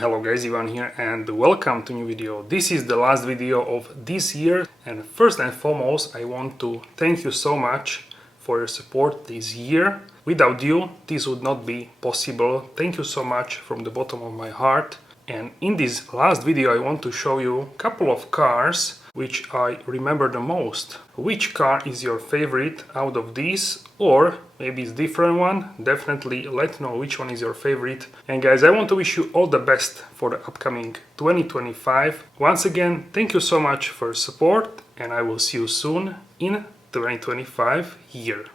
Hello guys, Ivan here and welcome to new video. This is the last video of this year, and first and foremost I want to thank you so much for your support this year. Without you this would not be possible. Thank you so much from the bottom of my heart. And in this last video I want to show you a couple of cars which I remember the most. Which car is your favorite out of these, or maybe it's a different one? Definitely let know which one is your favorite. And guys, I want to wish you all the best for the upcoming 2025. Once again, thank you so much for your support, and I will see you soon in 2025 year.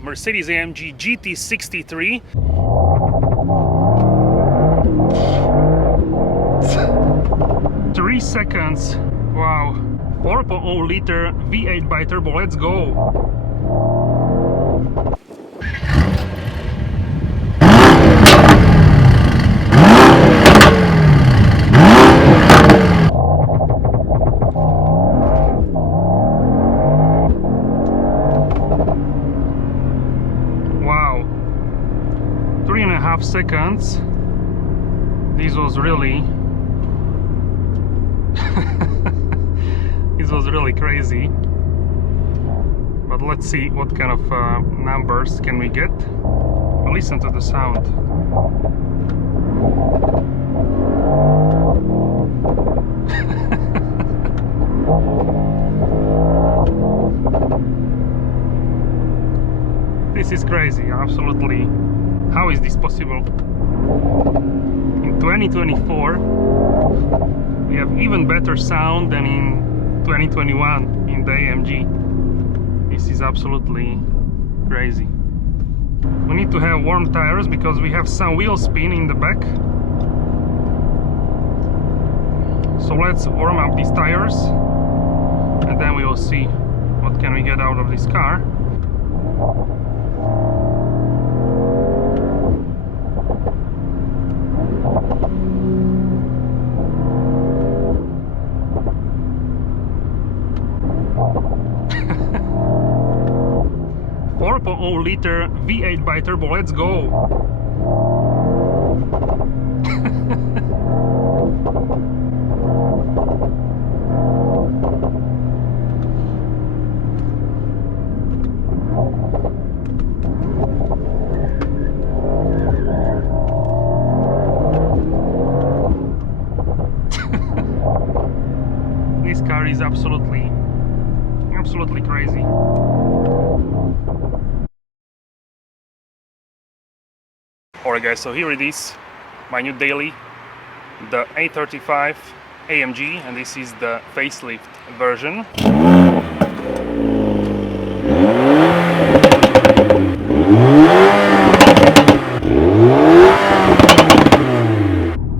Mercedes-AMG GT63. 3 seconds, wow, 4.0 liter V8 bi-turbo, let's go! Wow, 3.5 seconds, this was really this was really crazy, but let's see what kind of numbers can we get. Listen to the sound. This is crazy, absolutely. How is this possible? In 2024 we have even better sound than in 2021 in the AMG. This is absolutely crazy. We need to have warm tires because we have some wheel spin in the back. So let's warm up these tires and then we will see what can we get out of this car. Liter V8 bi-turbo, let's go! This car is absolutely crazy. Alright guys, so here it is, my new daily, the A35 AMG, and this is the facelift version.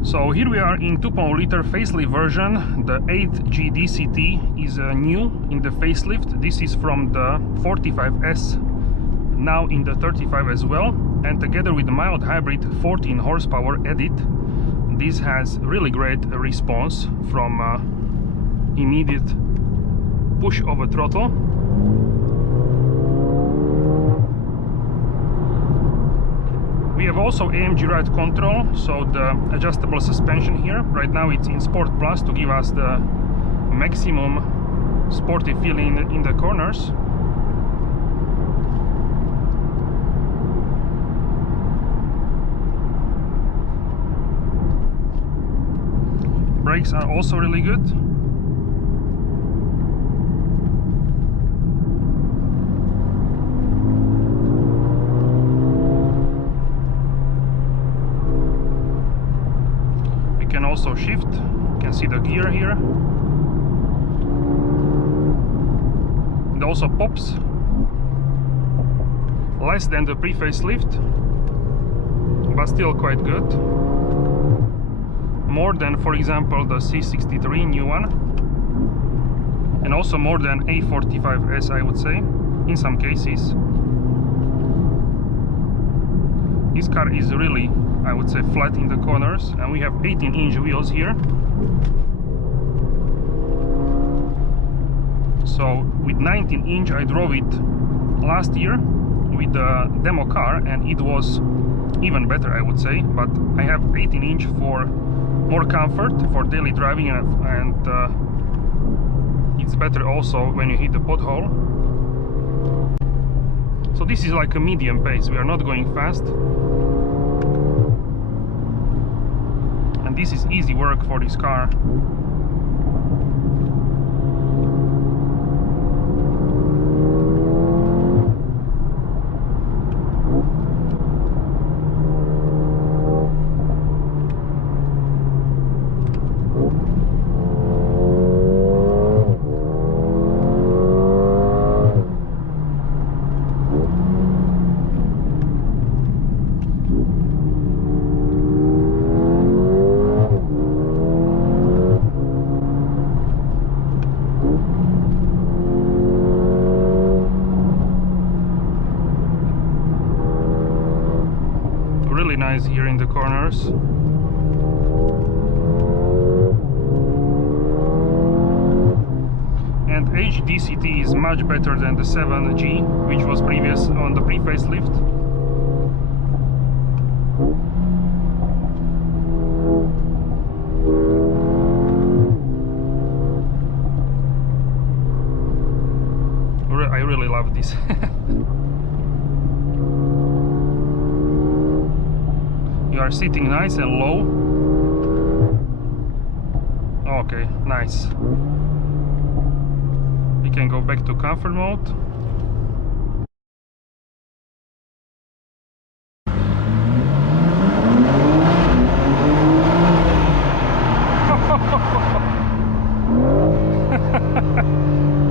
So here we are in 2.0 liter facelift version. The 8G DCT is new in the facelift. This is from the 45S, now in the 35 as well. And together with the mild hybrid 14 horsepower edit, this has really great response from immediate push of a throttle. We have also AMG ride control, so the adjustable suspension here. Right now it's in Sport Plus to give us the maximum sporty feeling in the corners. Brakes are also really good. We can also shift. You can see the gear here. It also pops. Less than the pre-facelift, but still quite good. More than, for example, the G63 new one, and also more than A45S, I would say, in some cases. This car is really, I would say, flat in the corners, and we have 18-inch wheels here. So with 19-inch I drove it last year with the demo car, and it was even better, I would say, but I have 18-inch for more comfort for daily driving, and it's better also when you hit the pothole. So this is like a medium pace, we are not going fast, and this is easy work for this car. Really nice here in the corners. And GT63 is much better than the 7G, which was previous on the pre-facelift. I really love this. You are sitting nice and low. Okay, nice. We can go back to comfort mode.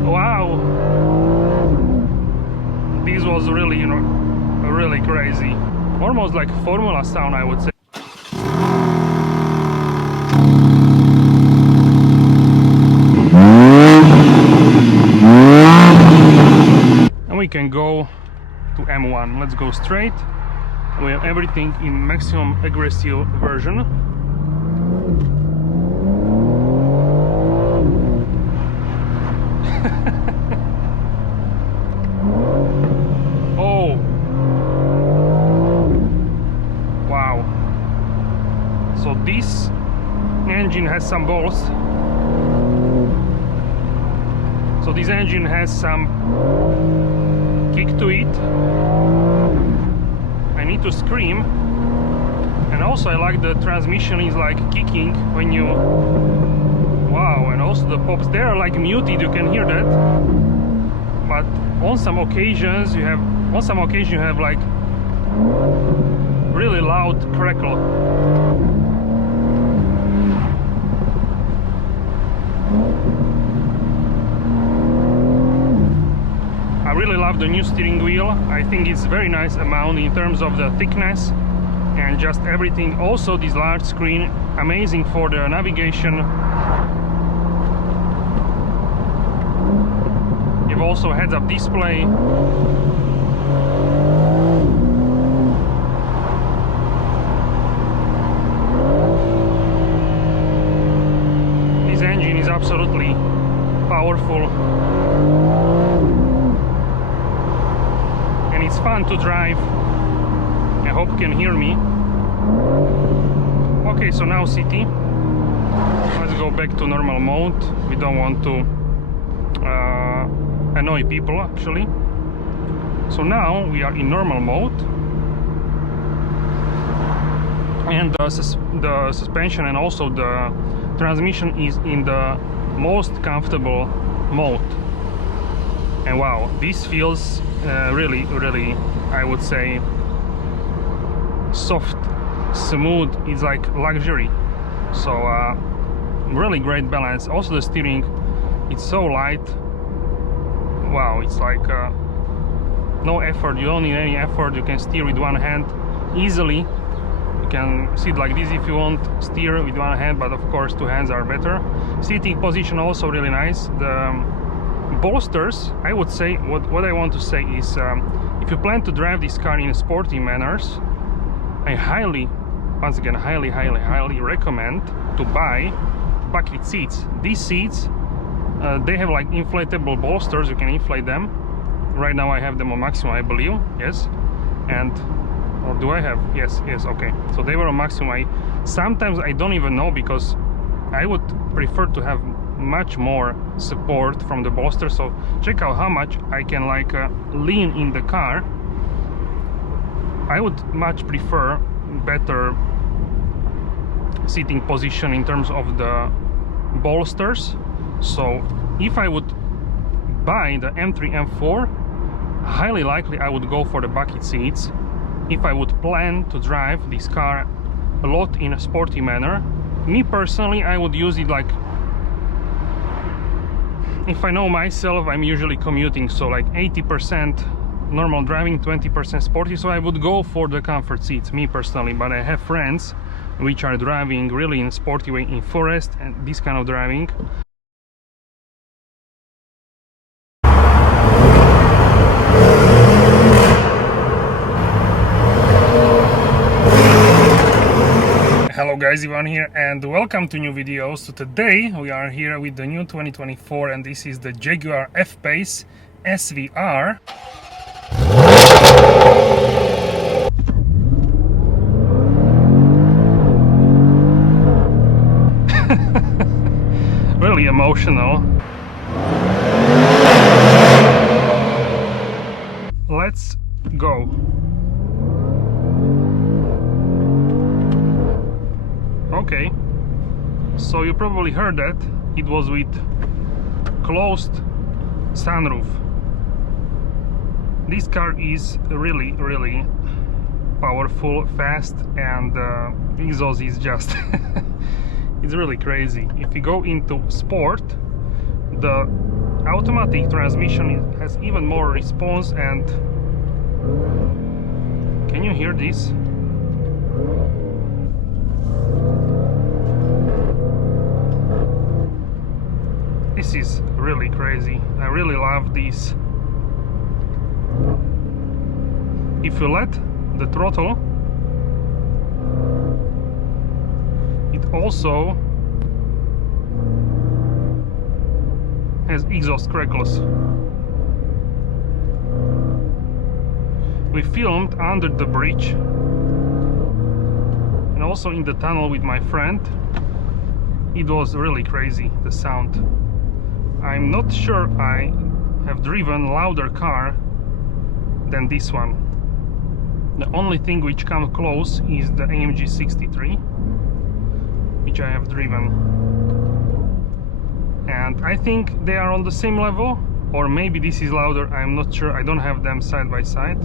Wow, this was really, you know, really crazy. Almost like Formula sound, I would say. And we can go to M1. Let's go straight. We have everything in maximum aggressive version. Oh, wow. So this engine has some balls. So this engine has some kick to it. I need to scream. And also I like the transmission is like kicking when you... Wow, and also the pops, they are like muted, you can hear that. But on some occasions you have like really loud crackle. I really love the new steering wheel. I think it's very nice amount in terms of the thickness and just everything. Also this large screen, amazing for the navigation. You've also heads-up display. This engine is absolutely powerful. And it's fun to drive. I hope you can hear me. Okay, so now city. Let's go back to normal mode. We don't want to annoy people actually. So now we are in normal mode. And the suspension and also the transmission is in the most comfortable mode. And wow, this feels really, I would say, soft, smooth. It's like luxury. So really great balance. Also the steering, it's so light. Wow, it's like no effort. You don't need any effort. You can steer with one hand easily. You can sit like this if you want, steer with one hand, but of course two hands are better. Seating position also really nice. The bolsters, I would say, what I want to say is if you plan to drive this car in sporty manners, I once again highly recommend to buy bucket seats. These seats, they have like inflatable bolsters, you can inflate them. Right now I have them on maximum, I believe, yes. And Or do I have? Yes, okay. So they were on maximum. Sometimes I don't even know, because I would prefer to have much more support from the bolster. So check out how much I can like lean in the car. I would much prefer better seating position in terms of the bolsters. So if I would buy the M3 M4, highly likely I would go for the bucket seats. If I would plan to drive this car a lot in a sporty manner, me personally, I would use it like, if I know myself, I'm usually commuting, so like 80% normal driving, 20% sporty, so I would go for the comfort seats, me personally. But I have friends which are driving really in a sporty way in forest and this kind of driving. Hello guys, Ivan here and welcome to new videos. So today we are here with the new 2024 and this is the Jaguar F-Pace SVR. Really emotional. Let's go. Okay, so you probably heard that it was with closed sunroof. This car is really powerful, fast, and exhaust is just it's really crazy. If you go into sport, the automatic transmission has even more response. And can you hear this? This is really crazy. I really love this. If you let the throttle, it also has exhaust crackles. We filmed under the bridge and also in the tunnel with my friend. It was really crazy, the sound. I'm not sure I have driven louder car than this one. The only thing which comes close is the AMG G63, which I have driven. And I think they are on the same level, or maybe this is louder, I'm not sure, I don't have them side by side.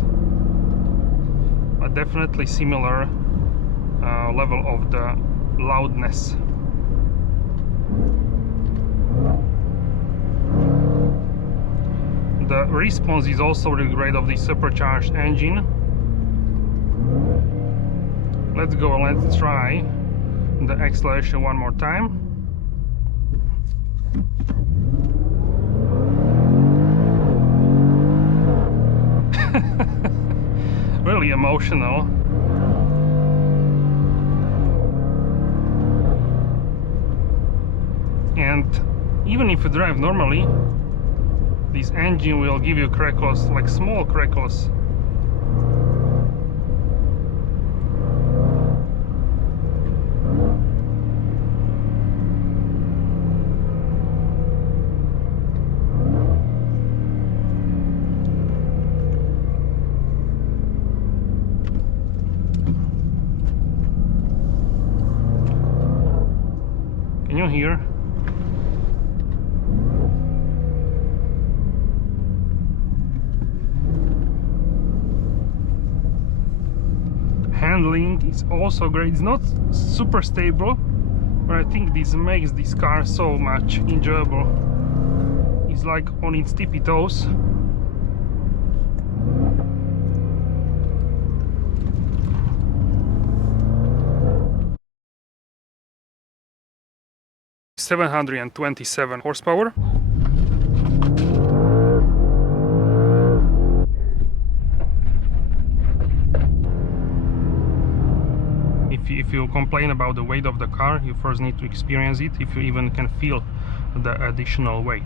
But definitely similar level of the loudness. The response is also really great of the supercharged engine. Let's go, let's try the acceleration one more time. Really emotional. And even if you drive normally, this engine will give you crackles, like small crackles. Can you hear? Handling is also great. It's not super stable, but I think this makes this car so much enjoyable. It's like on its tippy toes. (727 horsepower). If you complain about the weight of the car, you first need to experience it, if you even can feel the additional weight.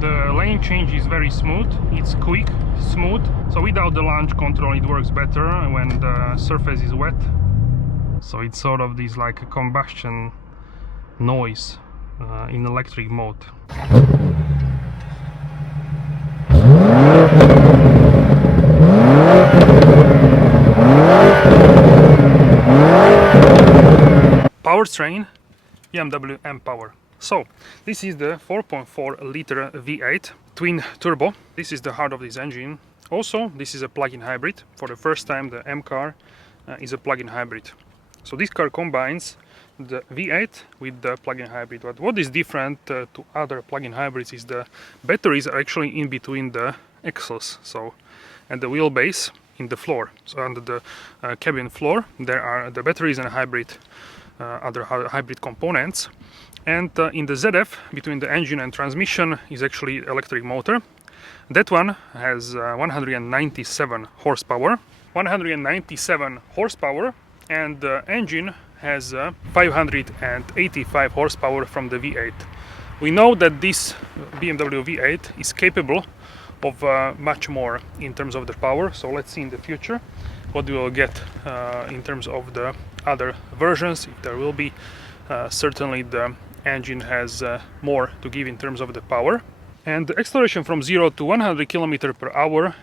The change is very smooth, it's quick, smooth, so without the launch control it works better when the surface is wet. So it's sort of this like a combustion noise in electric mode. Powertrain, BMW M5. So this is the 4.4 liter V8 twin turbo. This is the heart of this engine. Also, this is a plug-in hybrid. For the first time, the M car is a plug-in hybrid. So this car combines the V8 with the plug-in hybrid. But what is different to other plug-in hybrids is the batteries are actually in between the axles. So, and the wheelbase in the floor. So under the cabin floor, there are the batteries and hybrid, other hybrid components. And in the ZF, between the engine and transmission, is actually electric motor. That one has 197 horsepower. 197 horsepower, and the engine has 585 horsepower from the V8. We know that this BMW V8 is capable of much more in terms of the power, so let's see in the future what we will get in terms of the other versions, if there will be. Certainly the engine has more to give in terms of the power. And the acceleration from 0 to 100 km per hour,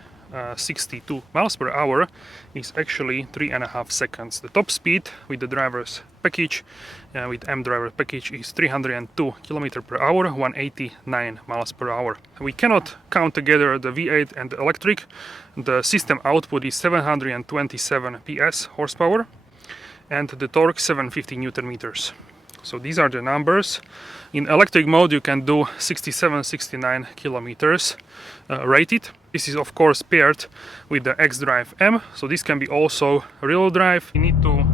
62 miles per hour, is actually 3.5 seconds. The top speed with the driver's package, with M driver package, is 302 km per hour, 189 miles per hour. We cannot count together the V8 and the electric. The system output is 727 PS horsepower, and the torque 750 Newton meters. So these are the numbers. In electric mode you can do 67-69 kilometers rated. This is of course paired with the xDrive M, so this can be also rear-wheel drive. We need to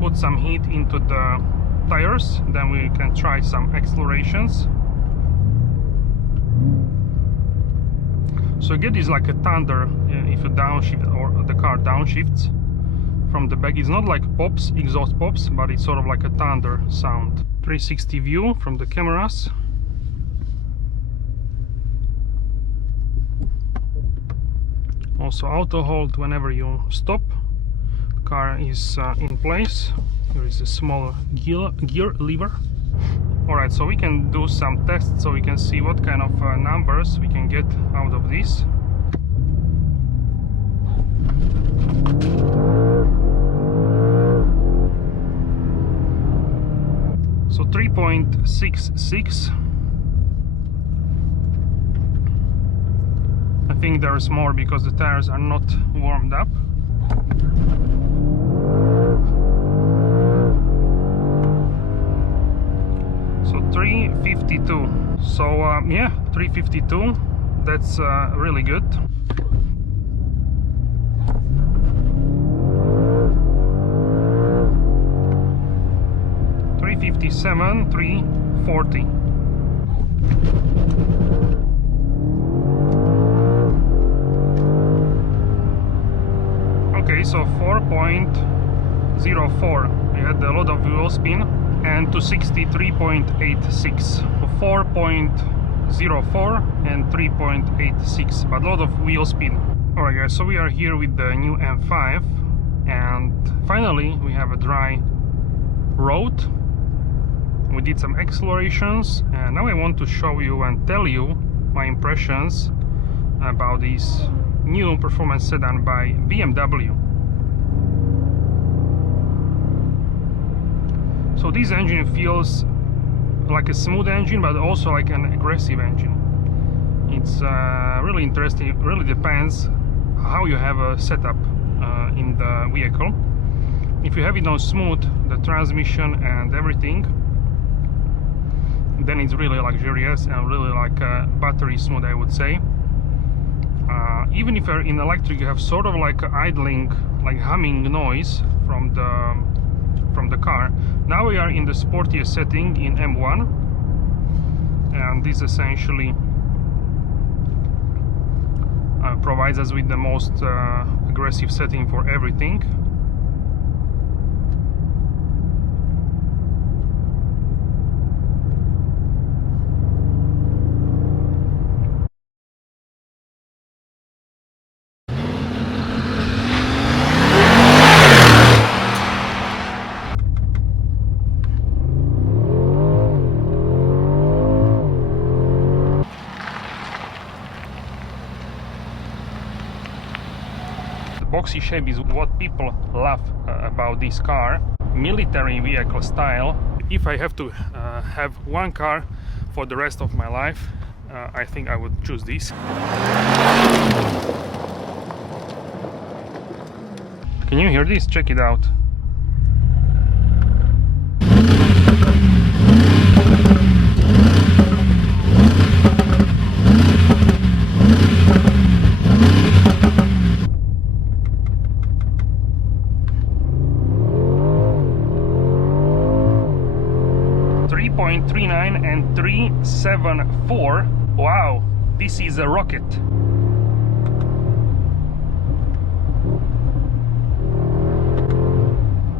put some heat into the tires, then we can try some accelerations. So you get this like a thunder if you downshift or the car downshifts from the back. It's not like pops, exhaust pops, but it's sort of like a thunder sound. 360 view from the cameras. Also auto hold whenever you stop. The car is in place. There is a small gear lever. Alright, so we can do some tests so we can see what kind of numbers we can get out of this. So 3.66. I think there's more because the tires are not warmed up. So 352. So yeah, 352. That's really good. .57, 340. Okay, so 4.04. We had a lot of wheel spin, and to 63.86. 4.04 and 3.86, but a lot of wheel spin. Alright guys, so we are here with the new M5, and finally we have a dry road. We did some accelerations, and now I want to show you and tell you my impressions about this new performance sedan by BMW. So this engine feels like a smooth engine, but also like an aggressive engine. It's really interesting. It really depends how you have a setup in the vehicle. If you have it on smooth, the transmission and everything, then it's really luxurious and really like battery smooth, I would say. Even if you're in electric, you have sort of like idling, like humming noise from the car. Now we are in the sportiest setting in M1, and this essentially provides us with the most aggressive setting for everything. boxy shape is what people love about this car. Military vehicle style. If I have to have one car for the rest of my life, I think I would choose this. Can you hear this? Check it out. 3.39 and 374. Wow, this is a rocket.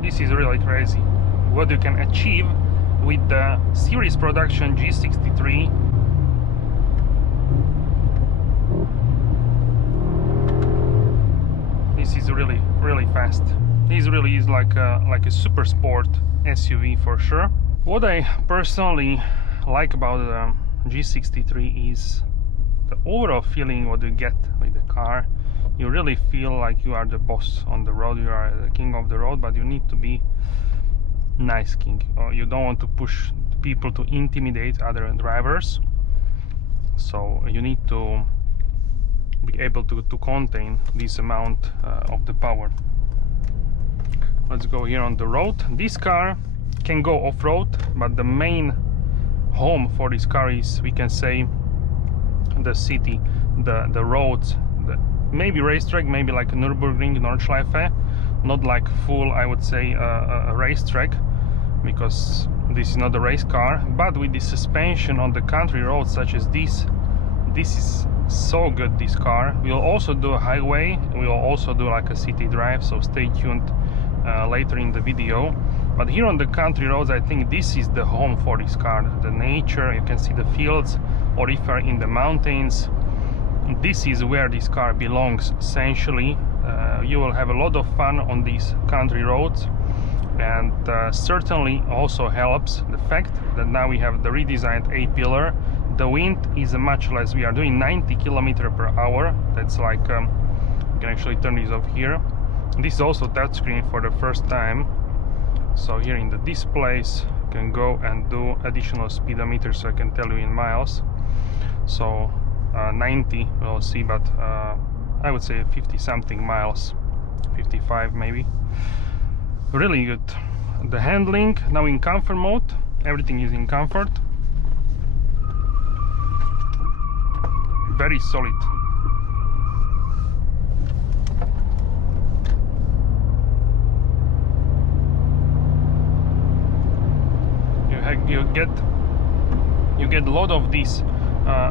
This is really crazy what you can achieve with the series production G63. This is really fast. This really is like a super sport SUV for sure. What I personally like about the G63 is the overall feeling what you get with the car. You really feel like you are the boss on the road, you are the king of the road, but you need to be nice king. You don't want to push people to intimidate other drivers, so you need to be able to contain this amount of the power. Let's go here on the road. This car can go off-road, but the main home for this car is, we can say, the city, the roads, maybe racetrack, maybe like a Nürburgring, Nordschleife, not like full, I would say, a racetrack, because this is not a race car. But with the suspension on the country roads such as this is so good. This car will also do a highway, we will also do like a city drive, so stay tuned later in the video. But here on the country roads, I think this is the home for this car. The nature, you can see the fields, or if you're in the mountains, this is where this car belongs essentially. You will have a lot of fun on these country roads, and certainly also helps the fact that now we have the redesigned A-pillar. The wind is much less. We are doing 90 km/h. That's like, you can actually turn this off here. This is also touchscreen for the first time. So here in the displays you can go and do additional speedometer, so I can tell you in miles. So 90 we'll see, but I would say 50 something miles, 55 maybe. Really good. The handling now in comfort mode, everything is in comfort, very solid. You get a lot of these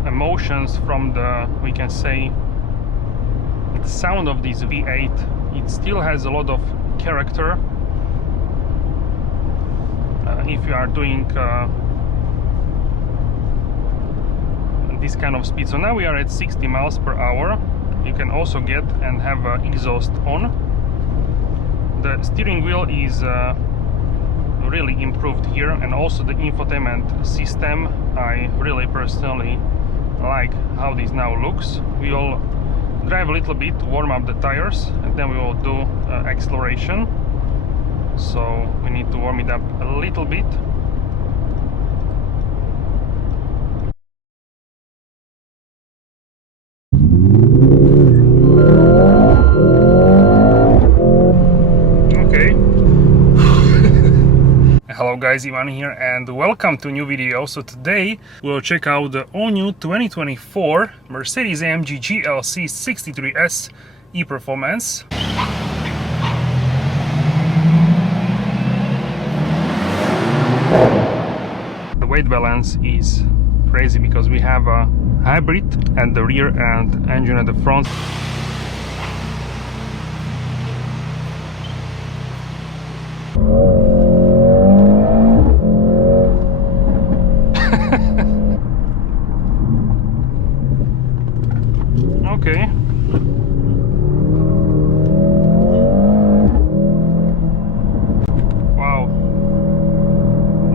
emotions from the, we can say, the sound of this V8. It still has a lot of character. If you are doing this kind of speed. So now we are at 60 miles per hour. You can also get and have exhaust on. The steering wheel is really improved here, and also the infotainment system. I really personally like how this now looks. We will drive a little bit to warm up the tires, and then we will do acceleration. So we need to warm it up a little bit. Hello guys, Ivan here and welcome to a new video. So today we'll check out the all-new 2024 Mercedes-AMG GLC63S e-Performance. The weight balance is crazy because we have a hybrid at the rear and engine at the front. Okay. Wow.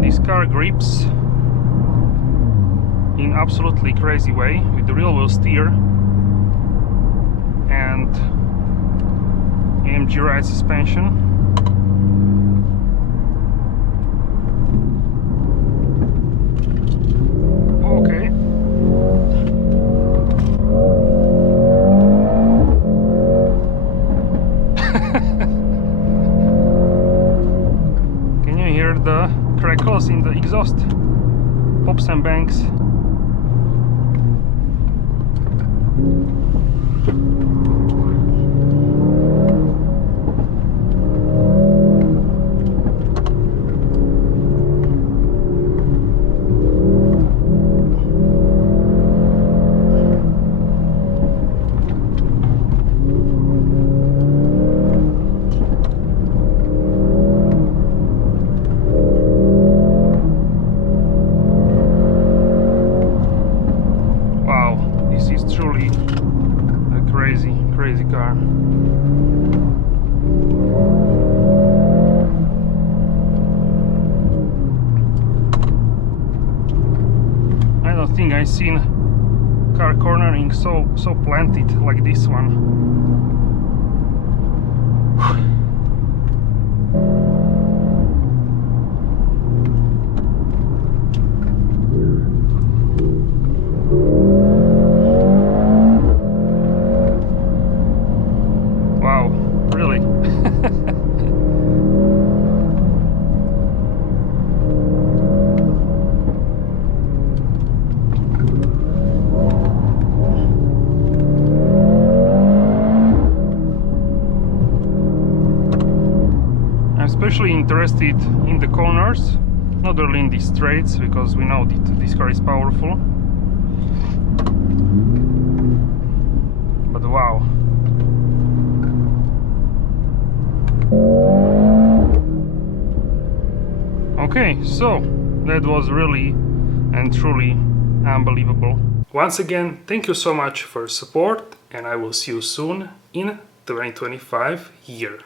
This car grips in absolutely crazy way with the rear wheel steer, and AMG ride suspension. Okay. Can you hear the crackles in the exhaust? Pops and bangs. This is truly a crazy car. I don't think I've seen car cornering so planted like this one. Wow, really? I'm especially interested in the corners, not only in the straights, because we know that this car is powerful. But wow. Okay, so that was really and truly unbelievable. Once again, thank you so much for your support, and I will see you soon in 2025 year.